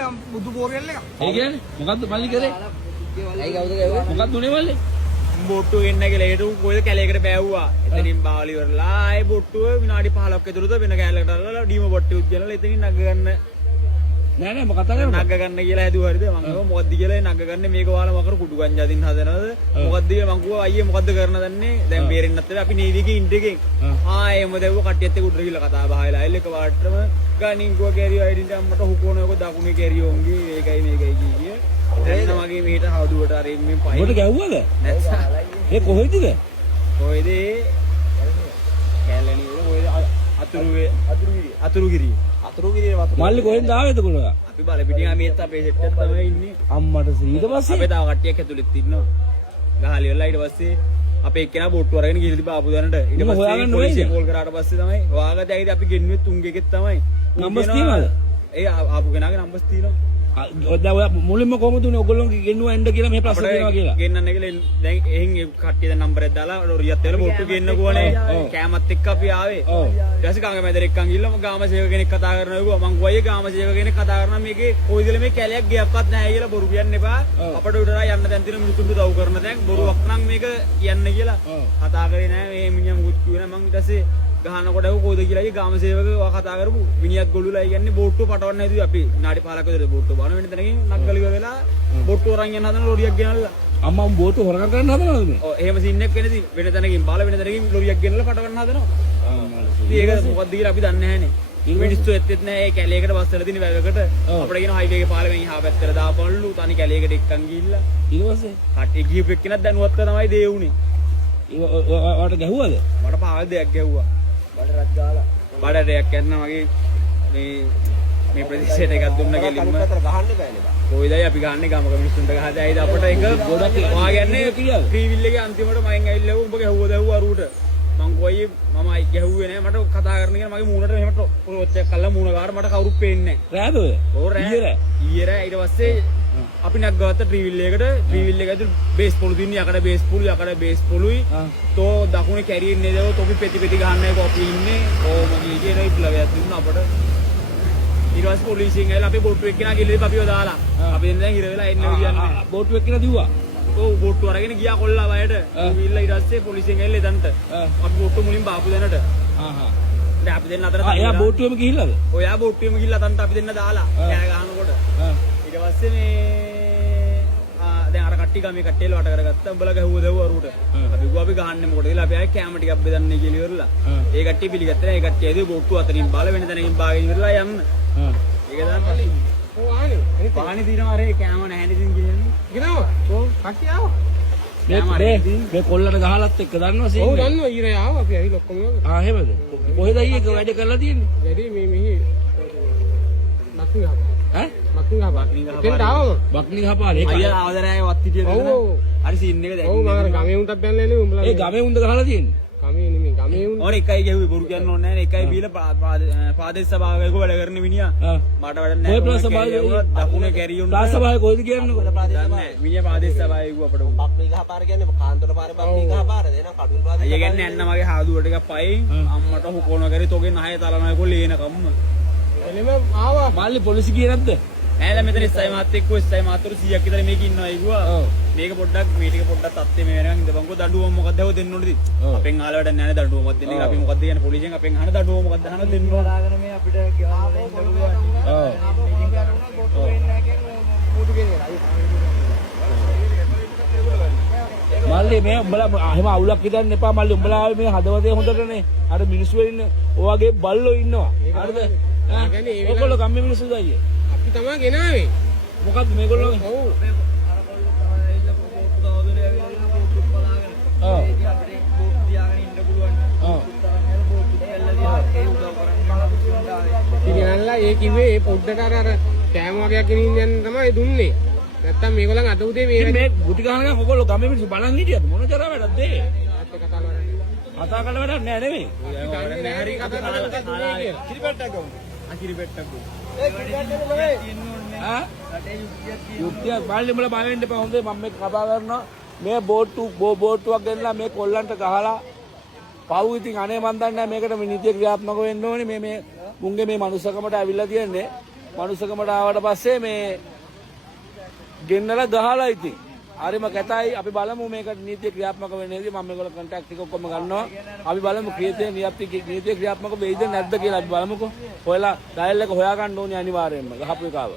ගිහිල්ලා බුදු බෝරෙල් එක. ඒ කියන්නේ මොකද්ද මල්ලි කරේ? ඇයි කවුද ගැව්වේ? මොකක්ද උනේ මල්ලි? බොට්ටු එන්න කියලා ඒට කොයිද කැලේකට බෑවුවා. එතනින් බාවලි ඉවරලා ආයේ බොට්ටුව විනාඩි 15ක් ඇතුළත වෙන කැලේකට අල්ලලා ඩීම බොට්ටුත් ගෙනලා එතනින් නග ගන්න. නෑ මොකක් කතා කරන්නේ? නග ගන්න කියලා හැදුවා හරිද? මම කිව්වා මොකද්ද කියලා නග ගන්න මේක ඔයාලා මොකර කුඩු ගංජා දින්න හදනවද? මොකද්ද කියලා මම කිව්වා අයියේ මොකද්ද කරන්න දන්නේ? දැන් බේරෙන්නත් බැහැ අපි නීවිගේ ඉන්ට් එකෙන්. ආයෙම දෙව්ව කට්ටියත් එක්ක උඩට ගිහලා කතා බහලා එල්ල එක වාට්ටම ගණින් ගෝ කැරියෝ අයිඩින්ට අම්මට හුකෝනයක දකුණේ කැරියෝන්ගේ මේකයි මේකයි කිය. දැන් මගේ මෙහෙට හවුදුවට අර එම්මෙන් පයි. ඔබට ගැව්වද? නැත්නම් ඒ කොහෙදද? කොයිද? කැලණි වල කොයිද අතුරුගිරිය. මල්ලි කොහෙන්ද ආවේද කොළා? අපි බලපිටින් මේත් අපේ සෙට් එක තමයි ඉන්නේ. අම්මට ඊට පස්සේ අපේ තව කට්ටියක් ඇතුළෙත් ඉන්නවා. ගහලි වල ඊට පස්සේ අපේ එක්කෙනා බොට්ටු අරගෙන ගිහින් තිබ්බා ආපු දනට. ඊට පස්සේ පොලිසිය කෝල් කරාට පස්සේ තමයි වාගත ඇයිද අපි ගෙන්නුවේ තුන්ගෙකෙත් තමයි. නම්බර්ස් තියනවද? ඒ ආපු කෙනාගේ නම්බර්ස් තියෙනවා. ඔය මුලින්ම කොහොමද උනේ ඔයගොල්ලෝ ගෙන්නුවා එන්න කියලා මේ ප්‍රශ්න දෙනවා කියලා. ගෙන්නන්න කියලා දැන් එහෙන් ඒ කට්ටිය දැන් නම්බරයක් දාලා රියත් වල බොට්ටු ගෙන්නකුවනේ. කෑමත් එක්ක අපි ආවේ. ඊට පස්සේ ගංගා මැදට එක්කන් ගිහලා ගාම සේවක කෙනෙක් කතා කරනවා කිව්වා. මං ගොයියේ ගාම සේවක කෙනෙක් කතා කරනවා මේකේ කොයිදල මේ කැලයක් ගියක්වත් නැහැ කියලා බොරු කියන්න එපා. අපිට උඩරා යන්න දැන් තියෙන මිනිසුන්ට උදව් කරන දැන් බොරුවක් නම් මේක කියන්න කියලා කතා කරේ නැහැ. මේ මිනිහා මුකුත් කිව්වේ නැහැ. මං ඊට පස්සේ ගහනකොට ඒක කොයිද කියලා ඊ ගාම සේවකව කතා කරපු මිනිහක් ගොළුලා කියන්නේ බෝට්ටුව පටවන්න හැදුවේ අපි විනාඩි 15ක විතර බෝට්ටුව බලන වෙන තැනකින් නග්ගලිව වෙලා බෝට්ටුව අරන් යන හදන ලොරියක් ගෙනල්ලා අම්මා බෝට්ටුව හොරගම් කරන්න හදනවද මේ? ඔව් එහෙම සීන් එකක් වෙනදී වෙන තැනකින් බාල වෙන තැනකින් ලොරියක් ගෙනල්ලා පටවන්න හදනවා. ඉතින් ඒක මොකද්ද කියලා අපි දන්නේ නැහනේ. මිනිස්සු එත්තෙත් නැහැ ඒ කැලේකට බස් වල තියෙන වැවකට අපිට කියන හයිවේ එකේ පාලෙන් එහා පැත්තට දාපන්ලු තනි කැලේකට එක්කන් ගිහිල්ලා ඊට පස්සේ කට්ටිය ගිහපු එක්කෙනක් දැනුවත්ව තමයි දේ උනේ. ඔයාට ගැහුවද? මට පාවල් දෙයක් ගැහුවා. බඩරක් ගාලා බඩරයක් යන්න මගේ මේ ප්‍රදේශයට එකක් දුන්න කෙලින්ම ගහන්න බෑනේ බා. කොයිදයි අපි ගහන්නේ ගමක මිනිස්සුන්ට ගහද ඇයිද අපිට එක ගොඩක් වාගන්නේ ත්‍රිවිල් එකේ අන්තිමට මගෙන් ඇවිල්ලා උඹ ගැහුවද අරුවට මං කොයි මම ගැහුවේ නෑ මට කතා කරන්න කියන මගේ මූණට මෙහෙම ඔච්චර කල්ලා මූණ ගාවට මට කවුරුත් පේන්නේ නෑ රෑද ඔය? ඔව් රෑ ඊට පස්සේ අපි නැග්ගවත්ත ත්‍රිවිල් එකකට ත්‍රිවිල් එක ඇතුළේ බේස් පොළු දින්නේ යකඩ බේස් පොළු යකඩ බේස් පොළුයි තෝ දකුණේ කැරියන්නේ දව තොපි පෙති පෙති ගහන්නයි කොපි ඉන්නේ ඕම ගියේ විප්ලවයක් දුන්නා අපට ඊට පස්සේ පොලිසියෙන් ඇවිල්ලා අපි බෝට්ටු එක්කෙනා ගිහලා අපිව දාලා අපි දැන් හිර වෙලා එන්න කියන්නේ බෝට්ටු එක්කෙනා දිව්වා ඔව් බෝට්ටු අරගෙන ගියා කොල්ලා වයයට ගිහිල්ලා ඊට පස්සේ පොලිසියෙන් ඇවිල්ලා එතනට අපි බෝට්ටු මුලින් බාපු දෙනට දැන් අපි දෙන්න අතර එයා බෝට්ටුවෙම ගිහිල්ලාද? ඔයා බෝට්ටුවෙම ගිහිල්ලා තන්ට අපි දෙන්න දාලා කෑ ගහනකොට ඊට පස්සේ මේ දැන් අර කට්ටිය ගමේ කට්ටියල වට කරගත්තා උඹලා ගැහුව දෙව්ව අරුට අපි ගිහුවා අපි ගහන්නේ මොකටද කියලා අපි ආයේ කැම ටිකක් බෙදන්නේ කියලා ඉවරලා ඒ කට්ටිය පිළිගත්තා නෑ ඒ කට්ටිය ඇදී බෝට්ටු අතරින් බාල වෙන තැනකින් බාගෙන ඉවරලා යන්න ඒක තමයි ඔව් ආනේ පාණි දිනවා අර කැම නැහැ නේද කියන්නේ ගෙනවා ඔව් කට්ටිය ආවා මේ කොල්ලට ගහලත් එක්ක දන්නවා සීන් ඔව් දන්නවා ඊරේ ආවා අපි ඇවිල්ලා ඔක්කොම එහෙමද? කොහෙද අයියේ වැඩ කරලා තියෙන්නේ? වැඩි මේ මෙහි මක්නි ගහපා ඈ මක්නි ගහපා දෙන්න ආවම බක්නි ගහපානේ අයියා ආවදරයයි වත් හිටියද ඔව් ඔව් හරි සීන් එක දැක්කේ ඔව් මම අර ගමේ උන්ටත් බැලලා එන්නේ උඹලා ඒ ගමේ උන්ද ගහලා තියෙන්නේ? ගමේ නෙමෙයි ගමේ උන් ඕන එකයි ගැහුවේ බොරු කියන්න ඕනේ නැහැ නේ එකයි බීලා පාදේශ සභාවක වැඩ කරන මිනිහා මට වැඩ නැහැ ඔය ප්‍රාදේශ සභාවේ දකුණේ කැරියුන් ප්‍රාදේශ සභාවේ කොහෙද කියන්නකො? දන්නේ මිනිහා පාදේශ සභාවේ ගිහුව අපිට බක්ලි ගහ පාර කියන්නේ කාන්තර පාරේ බක්ලි ගහ පාර දෙන කඩුල් පාර. අයියා කියන්නේ යන්න මගේ හාදුවට ටිකක් පයින් අම්මට හුකෝන කරේ තෝගේ නහය තලනවා කොල්ල එනකම්ම එළම ආවා මල්ලි පොලිසිය කියේ නැද්ද? නෑද මෙතන ඉස්සයි මාත් එක්ක ඉස්සයි මාත්තුරු 100ක් විතර මේක ඉන්නවා අයිගුවා මේක පොඩ්ඩක් මේ ටික පොඩ්ඩක් තත්ත්වෙ මේ වෙනකන් ඉඳපන්කෝ දඬුවම මොකක්ද හව දෙන්න ඕනද අපෙන් අහලා වැඩක් නෑනේ දඬුවමක් දෙන්නේ අපි මොකක්ද කියන්නේ පොලිසියෙන් අපෙන් අහන දඬුවම මොකක්ද අහන දෙන්න ඕන දාගෙන මේ අපිට ගාලා ඉන්න පුළුවන් මල්ලි මේ උඹලා එහෙම අවුලක් හිතන්න එපා මල්ලි උඹලා ආවේ මේ හදවතේ හොඳටනේ අර මිනිස්සු වෙන්නේ ඔයගේ බල්ලෝ ඉන්නවා හරිද ඔයගොල්ලෝ ගම්මේ මිනිස්සුද අයියේ අපි තමයි ගෙනාවේ මොකද්ද මේගොල්ලෝ ඔව් ඉතින්ලා ඒ කිව්වේ ඒ පොඩ්ඩට අර කෑම වගේක් ගෙනින්න යන්න තමයි දුන්නේ නැත්තම් මේගොල්ලන් අද උදේ මේ ගුටි ගහන ගමන් ඔයගොල්ලෝ ගම්මේ මිනිස්සු බලන් හිටියද මොන ජරා වැඩක්ද ඒ කතා කරලා කතා කරලා වැඩක් නෑ නෙමෙයි හරි කතා කරලා කිරිපැට්ටක් ගමු කිරිපැට්ටක් ගමු යුක්තිය බාල්ලි මුල බය වෙන්න එපා හොඳේ මම මේ කතා කරනවා මේ බෝට්ටුවක් ගෙනලා මේ කොල්ලන්ට ගහලා පව් ඉතින් අනේ මන් දන්නේ නැහැ මේකට නීතිය ක්‍රියාත්මක වෙන්න ඕනේ මේ මුංගේ මේ මනුස්සකමට ඇවිල්ලා තියන්නේ මනුස්සකමට ආවට පස්සේ මේ ගෙන්නලා ගහලා ඉතින් හරිම කැතයි. අපි බලමු මේක නීතිය ක්‍රියාත්මක වෙන්නේ නැති. මම මේගොල්ලෝ කන්ටැක්ට් එක ඔක්කොම ගන්නවා. අපි බලමු නීතිය ක්‍රියාත්මක වෙයිද නැද්ද කියලා අපි බලමුකෝ. හොයලා ඩයල් එක හොයා ගන්න ඕනේ අනිවාර්යයෙන්ම ගහපු එකාව.